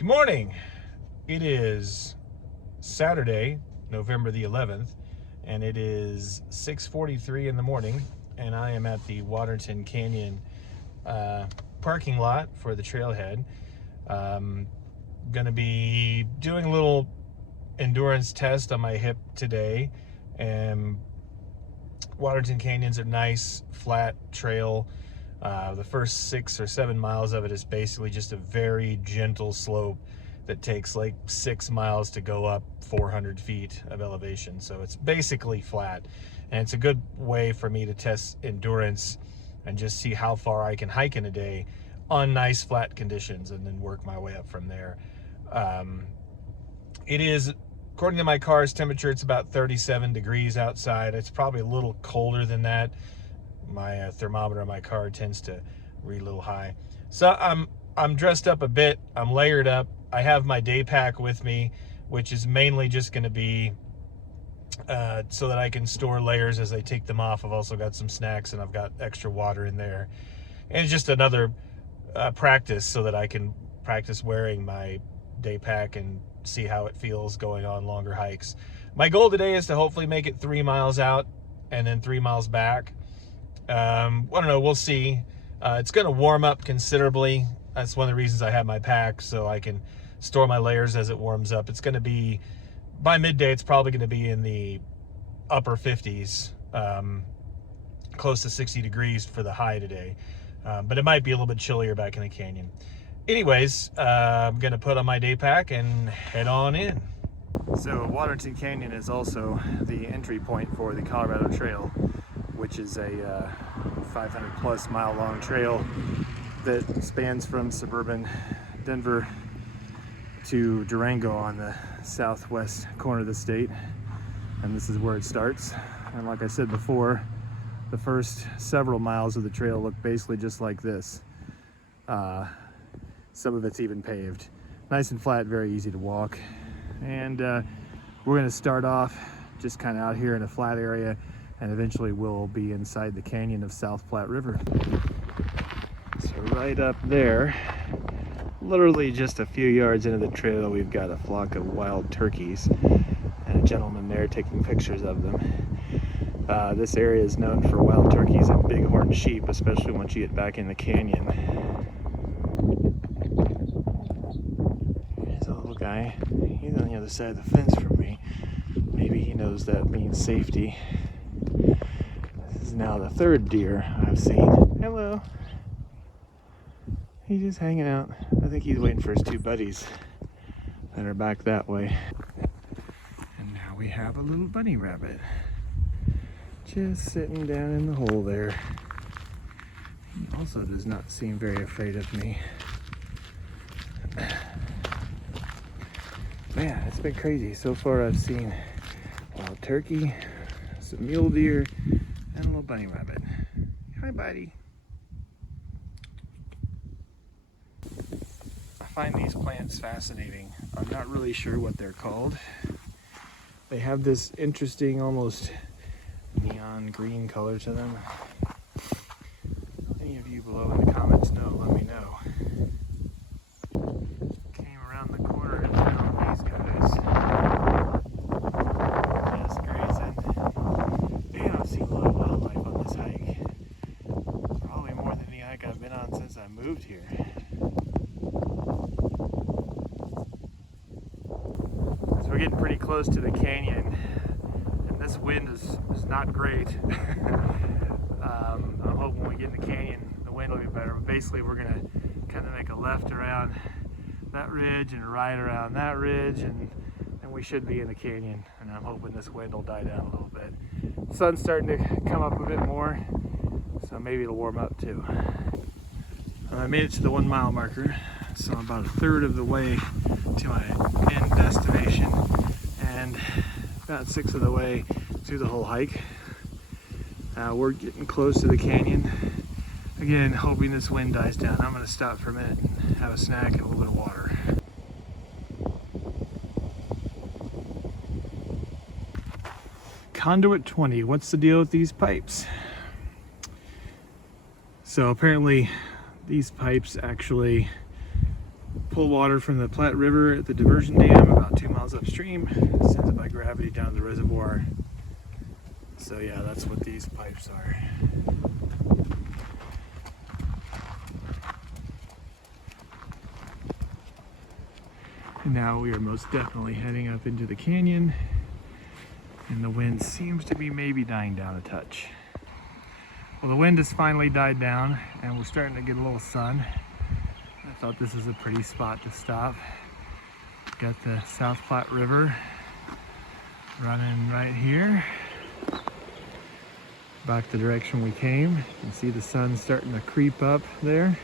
Good morning. It is Saturday, November the 11th, and it is 6:43 in the morning, and I am at the Waterton Canyon parking lot for the trailhead. Going to be doing a little endurance test on my hip today, and Waterton Canyon's a nice flat trail. The first 6 or 7 miles of it is basically just a very gentle slope that takes like 6 miles to go up 400 feet of elevation. So it's basically flat, and it's a good way for me to test endurance and just see how far I can hike in a day on nice flat conditions, and then work my way up from there. It is, according to my car's temperature, it's about 37 degrees outside. It's probably a little colder than that. My thermometer in my car tends to read a little high. So I'm dressed up a bit. I'm layered up. I have my day pack with me, which is mainly just going to be so that I can store layers as I take them off. I've also got some snacks, and I've got extra water in there. And it's just another practice so that I can practice wearing my day pack and see how it feels going on longer hikes. My goal today is to hopefully make it 3 miles out and then 3 miles back. I don't know, we'll see. It's going to warm up considerably. That's one of the reasons I have my pack, so I can store my layers as it warms up. It's going to be, by midday, it's probably going to be in the upper 50s, close to 60 degrees for the high today. But it might be a little bit chillier back in the canyon. Anyways, I'm going to put on my day pack and head on in. So Waterton Canyon is also the entry point for the Colorado Trail, which is a 500 plus mile long trail that spans from suburban Denver to Durango on the southwest corner of the state. And this is where it starts. And like I said before, the first several miles of the trail look basically just like this. Some of it's even paved. Nice and flat, very easy to walk. And we're gonna start off just kind of out here in a flat area, and eventually we'll be inside the canyon of South Platte River. So right up there, literally just a few yards into the trail, we've got a flock of wild turkeys and a gentleman there taking pictures of them. This area is known for wild turkeys and bighorn sheep, especially once you get back in the canyon. There's a little guy. He's on the other side of the fence from me. Maybe he knows that means safety. This is now the third deer I've seen. Hello. He's just hanging out. I think he's waiting for his two buddies that are back that way. And now we have a little bunny rabbit just sitting down in the hole there. He also does not seem very afraid of me. Man, it's been crazy. So far I've seen wild turkey, some mule deer, and a little bunny rabbit. Hi, buddy. I find these plants fascinating. I'm not really sure what they're called. They have this interesting, almost neon green color to them. Any of you below in the comments know, let me know. Came around the corner and found these guys. Just grazing. Man, I've seen a lot of wildlife on this hike. Probably more than the hike I've been on since I moved here. So we're getting pretty close to the canyon. This wind is not great. I'm hoping when we get in the canyon, the wind will be better. But basically, we're gonna kind of make a left around that ridge and a right around that ridge, and then we should be in the canyon. And I'm hoping this wind will die down a little bit. The sun's starting to come up a bit more, so maybe it'll warm up too. I made it to the 1 mile marker, so I'm about a third of the way to my end destination, and about 1/6 of the way through the whole hike. We're getting close to the canyon. Again, hoping this wind dies down. I'm going to stop for a minute and have a snack and a little bit of water. Conduit 20, what's the deal with these pipes? So apparently these pipes actually pull water from the Platte River at the diversion dam about 2 miles upstream, sends it by gravity down to the reservoir. So yeah, that's what these pipes are. And now we are most definitely heading up into the canyon, and the wind seems to be maybe dying down a touch. Well, the wind has finally died down and we're starting to get a little sun. I thought this was a pretty spot to stop. Got the South Platte River running right here, back the direction we came. You can see the sun starting to creep up there.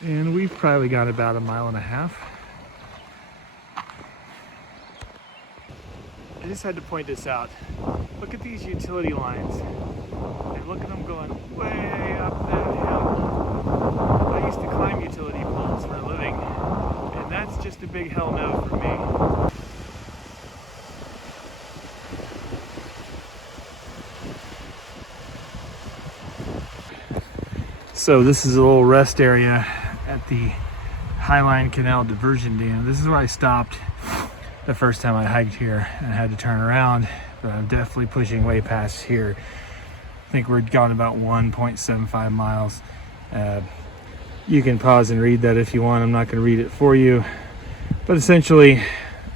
And we've probably got about 1.5 miles. I just had to point this out. Look at these utility lines. And look at them going way up that hill. I used to climb utility poles for a living, and that's just a big hell no for me. So this is a little rest area at the Highline Canal Diversion Dam. This is where I stopped the first time I hiked here and I had to turn around, but I'm definitely pushing way past here. I think we're gone about 1.75 miles. You can pause and read that if you want. I'm not going to read it for you, but essentially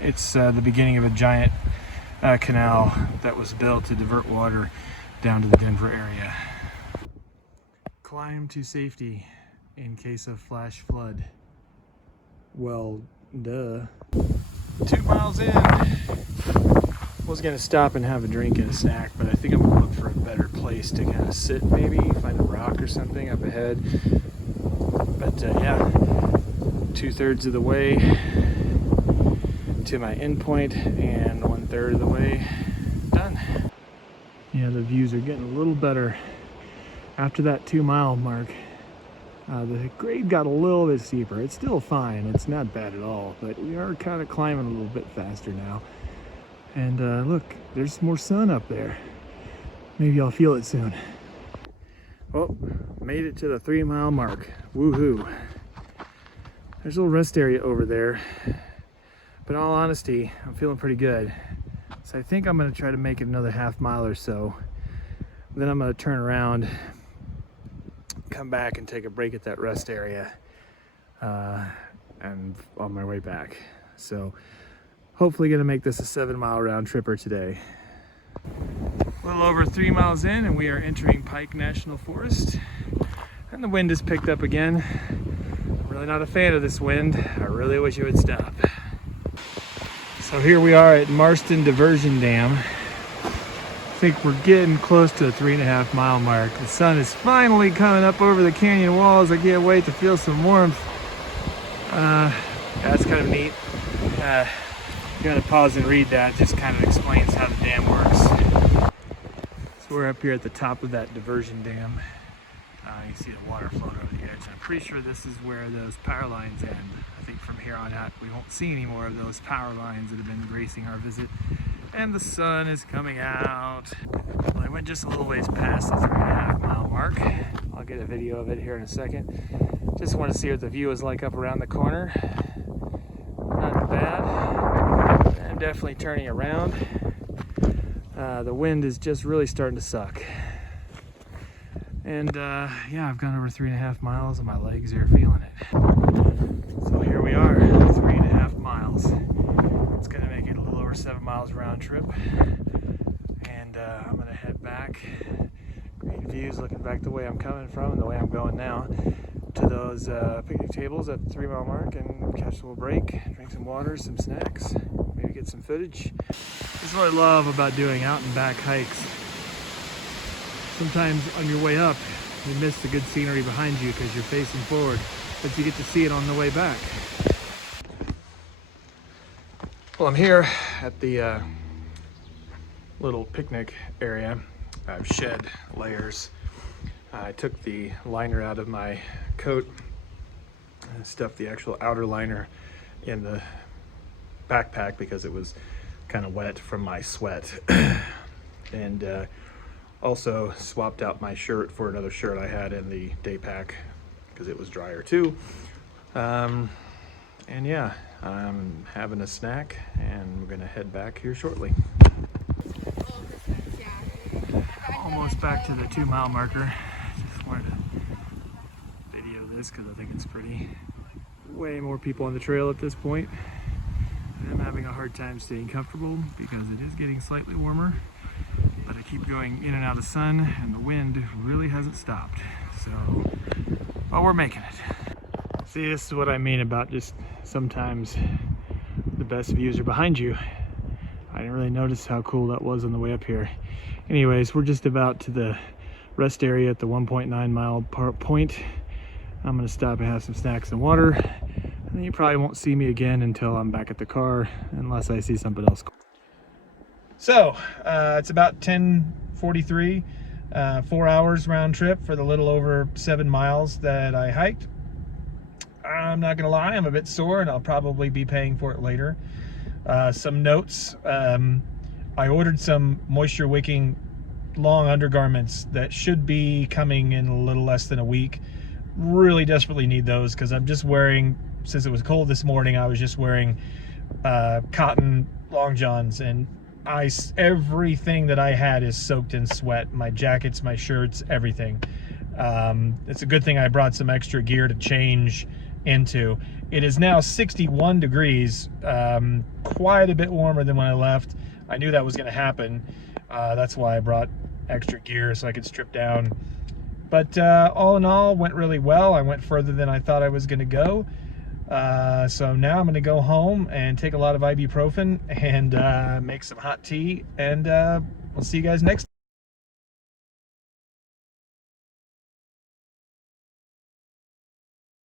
it's the beginning of a giant canal that was built to divert water down to the Denver area. Climb to safety in case of flash flood. Well, duh. 2 miles in. Was gonna stop and have a drink and a snack, but I think I'm gonna look for a better place to kind of sit, maybe find a rock or something up ahead. But yeah, 2/3 of the way to my endpoint and 1/3 of the way done. Yeah, the views are getting a little better after that 2 mile mark. The grade got a little bit steeper. It's still fine, it's not bad at all, but we are kind of climbing a little bit faster now. And look, there's more sun up there. Maybe I'll feel it soon. Well, made it to the 3 mile mark. Woohoo. There's a little rest area over there, but in all honesty, I'm feeling pretty good. So I think I'm gonna try to make it another 1/2 mile or so. Then I'm gonna turn around, come back and take a break at that rest area, and on my way back. So hopefully gonna make this a 7 mile round tripper today. A little over 3 miles in and we are entering Pike National Forest, and the wind has picked up again. I'm really not a fan of this wind. I really wish it would stop. So here we are at Marston Diversion Dam. I think we're getting close to the 3.5 mile mark. The sun is finally coming up over the canyon walls. I can't wait to feel some warmth. That's kind of neat. You gotta pause and read that. Just kind of explains how the dam works. So we're up here at the top of that diversion dam. You see the water float over the edge. I'm pretty sure this is where those power lines end. I think from here on out we won't see any more of those power lines that have been gracing our visit. And the sun is coming out. Well, I went just a little ways past the 3.5 mile mark. I'll get a video of it here in a second. Just want to see what the view is like up around the corner. Not bad. I'm definitely turning around. The wind is just really starting to suck. And yeah, I've gone over 3.5 miles and my legs are feeling it. So here we are, 3.5 miles. It's gonna make it a little over 7 miles round trip. And I'm gonna head back. Great views looking back the way I'm coming from and the way I'm going now to those picnic tables at the 3 mile mark and catch a little break, drink some water, some snacks, maybe get some footage. This is what I love about doing out and back hikes. Sometimes on your way up, you miss the good scenery behind you because you're facing forward, but you get to see it on the way back. Well, I'm here at the little picnic area. I've shed layers. I took the liner out of my coat and stuffed the actual outer liner in the backpack because it was kind of wet from my sweat. And also swapped out my shirt for another shirt I had in the day pack because it was drier too. And yeah, I'm having a snack and we're gonna head back here shortly. Almost back to the 2-mile marker. Just wanted to video this because I think it's pretty. Way more people on the trail at this point. And I'm having a hard time staying comfortable because it is getting slightly warmer, but I keep going in and out of sun and the wind really hasn't stopped. So, well, we're making it. See, this is what I mean about just sometimes the best views are behind you. I didn't really notice how cool that was on the way up here. Anyways, we're just about to the rest area at the 1.9 mile point. I'm gonna stop and have some snacks and water. And then you probably won't see me again until I'm back at the car, unless I see something else. So, it's about 10:43, 4 hours round trip for the little over 7 miles that I hiked. I'm not gonna lie, I'm a bit sore and I'll probably be paying for it later. Some notes, I ordered some moisture wicking long undergarments that should be coming in a little less than a week. Really desperately need those because I'm just wearing, since it was cold this morning, I was just wearing cotton long johns, and everything that I had is soaked in sweat. My jackets, my shirts, everything. It's a good thing I brought some extra gear to change into. It is now 61 degrees, quite a bit warmer than when I left. I knew that was going to happen. That's why I brought extra gear so I could strip down. But all in all, went really well. I went further than I thought I was going to go. So now I'm going to go home and take a lot of ibuprofen and make some hot tea. And we'll see you guys next time.